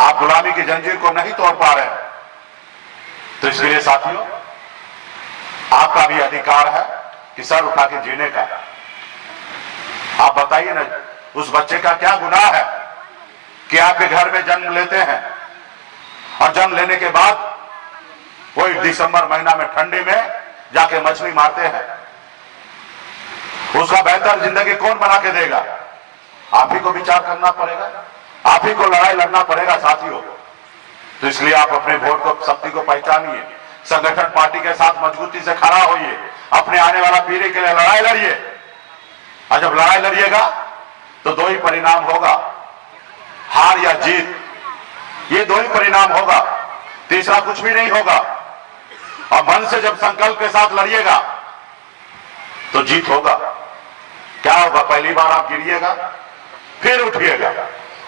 आप गुलामी की जंजीर को नहीं तोड़ पा रहे हैं, तो इसके लिए साथियों आपका भी अधिकार है कि सर उठा के जीने का। आप बताइए ना, उस बच्चे का क्या गुनाह है कि आपके घर में जन्म लेते हैं और जन्म लेने के बाद वही दिसंबर महीना में ठंडी में जाके मछली मारते हैं। उसका बेहतर जिंदगी कौन बना के देगा? आप ही को विचार करना पड़ेगा, आप ही को लड़ाई लड़ना पड़ेगा साथियों। तो इसलिए आप अपने वोट को, शक्ति को पहचानिए, संगठन पार्टी के साथ मजबूती से खड़ा होइए, अपने आने वाला पीढ़ी के लिए लड़ाई लड़िए। और जब लड़ाई लड़िएगा तो दो ही परिणाम होगा, हार या जीत, ये दो ही परिणाम होगा, तीसरा कुछ भी नहीं होगा। और मन से जब संकल्प के साथ लड़िएगा तो जीत होगा। क्या होगा? पहली बार आप गिरिएगा, फिर उठिएगा,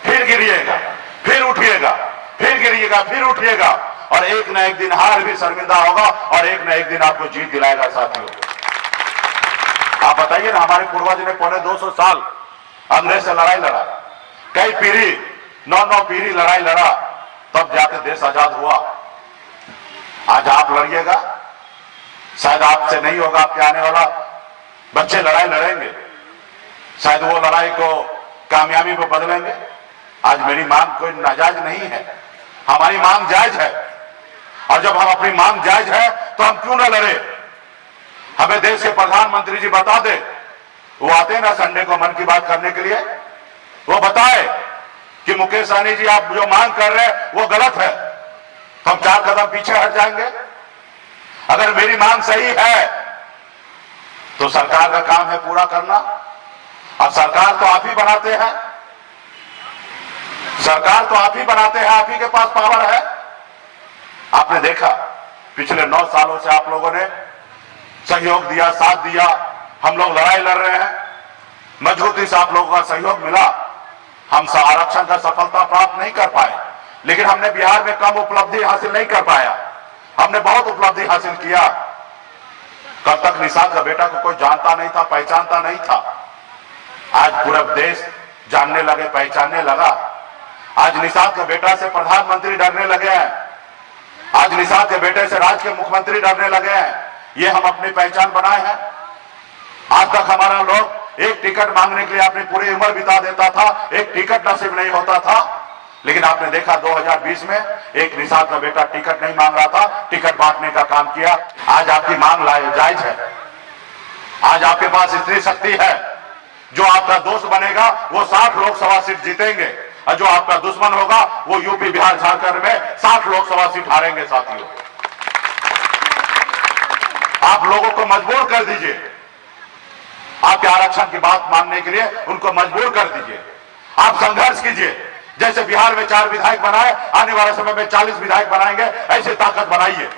फिर गिरिएगा, फिर उठिएगा, फिर गिरिएगा, फिर उठिएगा, और एक न एक दिन हार भी शर्मिंदा होगा और एक न एक दिन आपको जीत दिलाएगा साथियों। आप बताइए ना, हमारे पूर्वज ने पौने 200 साल अंग्रेज से लड़ाई लड़ा, कई पीढ़ी, 9 पीढ़ी लड़ाई लड़ा, तब जाकर देश आजाद हुआ। आज आप लड़िएगा, शायद आपसे नहीं होगा, आपके आने वाला बच्चे लड़ाई लड़ेंगे, शायद वो लड़ाई को कामयाबी में बदलेंगे। आज मेरी मांग कोई नाजायज नहीं है, हमारी मांग जायज है। और जब हम अपनी मांग जायज है तो हम क्यों ना लड़े? हमें देश के प्रधानमंत्री जी बता दे, वो आते ना संडे को मन की बात करने के लिए, वो बताए कि मुकेश सहनी जी आप जो मांग कर रहे हैं वो गलत है, तो हम 4 कदम पीछे हट जाएंगे। अगर मेरी मांग सही है तो सरकार का काम है पूरा करना, और सरकार तो आप ही बनाते हैं, सरकार तो आप ही बनाते हैं, आप ही के पास पावर है। आपने देखा पिछले 9 सालों से आप लोगों ने सहयोग दिया, साथ दिया, हम लोग लड़ाई लड़ रहे हैं, मजबूती से आप लोगों का सहयोग मिला। हम आरक्षण का सफलता प्राप्त नहीं कर पाए, लेकिन हमने बिहार में कम उपलब्धि हासिल नहीं कर पाया, हमने बहुत उपलब्धि हासिल किया। कल तक निषाद का बेटा को कोई जानता नहीं था, पहचानता नहीं था, आज पूरा देश जानने लगे, पहचानने लगा। आज निषाद के बेटा से प्रधानमंत्री डरने लगे हैं, आज निषाद के बेटे से राज्य के मुख्यमंत्री डरने लगे हैं। ये हम अपनी पहचान बनाए हैं। आज तक हमारा लोग एक टिकट मांगने के लिए अपनी पूरी उम्र बिता देता था, एक टिकट नसीब नहीं होता था, लेकिन आपने देखा 2020 में एक निषाद का बेटा टिकट नहीं मांग रहा था, टिकट बांटने का काम किया। आज आपकी मांग जायज है, आज आपके पास इतनी शक्ति है, जो आपका दोस्त बनेगा वो 60 लोकसभा सीट जीतेंगे, और जो आपका दुश्मन होगा वो यूपी, बिहार, झारखंड में 60 लोकसभा सीट हारेंगे साथियों। आप लोगों को मजबूर कर दीजिए, आपके आरक्षण की बात मानने के लिए उनको मजबूर कर दीजिए। आप संघर्ष कीजिए, जैसे बिहार में 4 विधायक बनाए, आने वाले समय में 40 विधायक बनाएंगे, ऐसे ताकत बनाइए।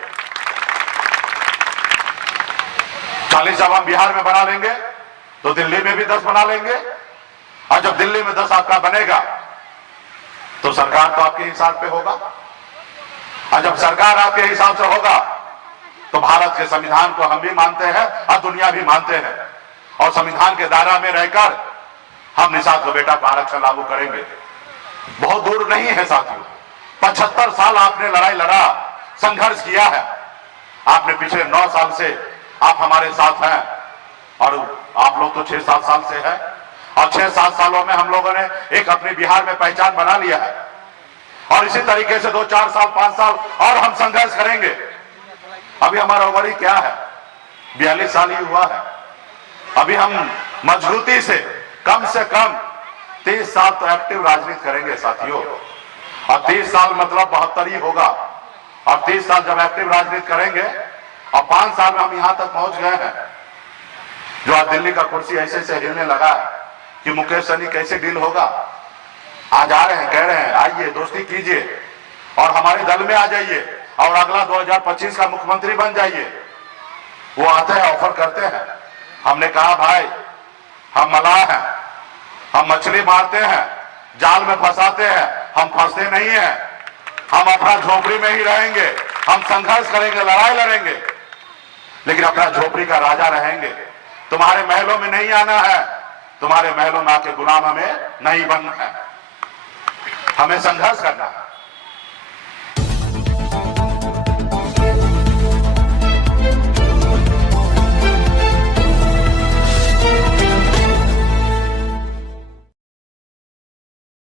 40 जब हम बिहार में बना लेंगे तो दिल्ली में भी 10 बना लेंगे, और जब दिल्ली में 10 आपका बनेगा तो सरकार तो आपके हिसाब पे होगा, और जब सरकार आपके हिसाब से होगा तो भारत के संविधान को हम भी मानते हैं और दुनिया भी मानते हैं, और संविधान के दायरा में रहकर हम निषाद का बेटा को आरक्षण लागू करेंगे। बहुत दूर नहीं है साथियों, 75 साल आपने लड़ाई लड़ा, संघर्ष किया है। आपने पिछले 9 साल से आप हमारे साथ हैं, और आप लोग तो 6-7 साल से हैं, और 6-7 सालों में हम लोगों ने एक अपनी बिहार में पहचान बना लिया है, और इसी तरीके से 2-4 साल, 5 साल और हम संघर्ष करेंगे। अभी हमारा उम्र ही क्या है, 42 साल ही हुआ है। अभी हम मजबूती से कम 30 साल तो एक्टिव राजनीति करेंगे साथियों, और 30 साल मतलब 72 ही होगा, और 30 साल जब एक्टिव राजनीति करेंगे और 5 साल में हम यहां तक पहुंच गए हैं, जो आज दिल्ली का कुर्सी ऐसे से हिलने लगा है कि मुकेश सहनी कैसे डील होगा। आज आ रहे हैं, कह रहे हैं आइए दोस्ती कीजिए और हमारे दल में आ जाइए और अगला 2025 का मुख्यमंत्री बन जाइए। वो आते हैं, ऑफर करते हैं। हमने कहा भाई हम मलाह हैं, हम मछली मारते हैं, जाल में फंसाते हैं, हम फंसते नहीं हैं, हम अपना झोपड़ी में ही रहेंगे, हम संघर्ष करेंगे, लड़ाई लड़ेंगे, लेकिन अपना झोपड़ी का राजा रहेंगे। तुम्हारे महलों में नहीं आना है, तुम्हारे महलों में आके गुलाम हमें नहीं बनना है, हमें संघर्ष करना है।